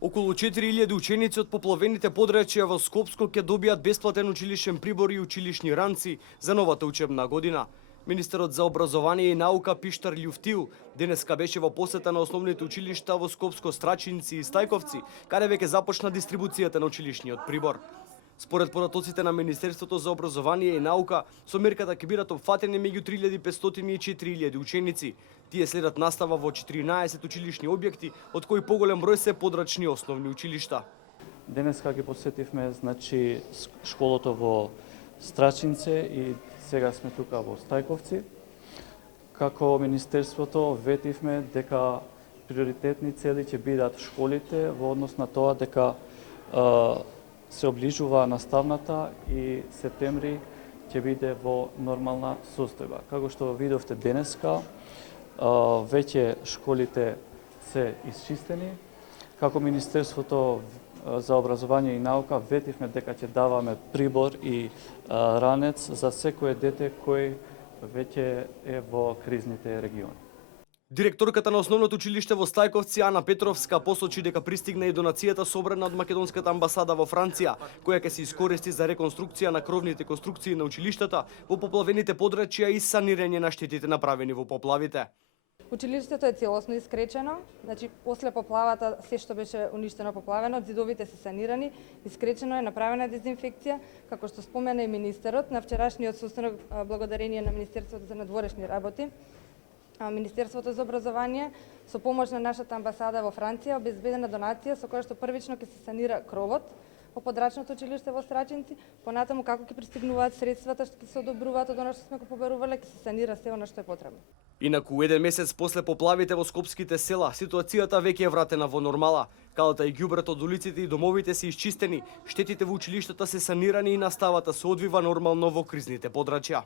Околу 4000 ученици од поплавените подрачја во Скопско ќе добијат бесплатен училишен прибор и училишни ранци за новата учебна година. Министерот за образование и наука Пиштар Љуфтил денеска беше во посета на основните училишта во Скопско, Страчинци и Стајковци, каде веќе започна дистрибуцијата на училишниот прибор. Според податоците на Министерството за образование и наука, со мерката ќе бидат опфатени меѓу 3500 и 4000 ученици. Тие следат настава во 14 училишни објекти, од кои поголем број се подрачни основни училишта. Денеска ги посетивме школото во Страчинце и сега сме тука во Стајковци. Како Министерството ветивме дека приоритетни цели ќе бидат школите во однос на тоа дека се оближува наставната и септември ќе биде во нормална состојба. Како што видовте денеска, веќе школите се исчистени. Како Министерството за образование и наука ветивме дека ќе даваме прибор и ранец за секое дете кој веќе е во кризните региони. Директорката на основното училиште во Стајковци Ана Петровска посочи дека пристигна и донацијата собрана од македонската амбасада во Франција, која ќе се искористи за реконструкција на кровните конструкции на училиштата во поплавените подрачја и санирање на штетите направени во поплавите. Училиштето е целосно искречено, значи после поплавата се што беше уништено поплавено, зидовите се санирани, искречено е, направена дезинфекција, како што спомена и министерот на вчерашниот состанок благодарение на Министерството за надворешни работи. Министерството за образование со помош на нашата амбасада во Франција обезбедена донација со која што првично ќе се санира кровот во подрачното училиште во Страчинци, понатаму како ќе пристигнуваат средствата што ќе се одобруваат од она што сме го побарувале, ќе се санира се она што е потребно. Инаку, еден месец после поплавите во скопските села, ситуацијата веќе е вратена во нормала. Калата и ѓубрето од улиците и домовите се исчистени, штетите во училиштата се санирани и наставата се одвива нормално во кризните подрачја.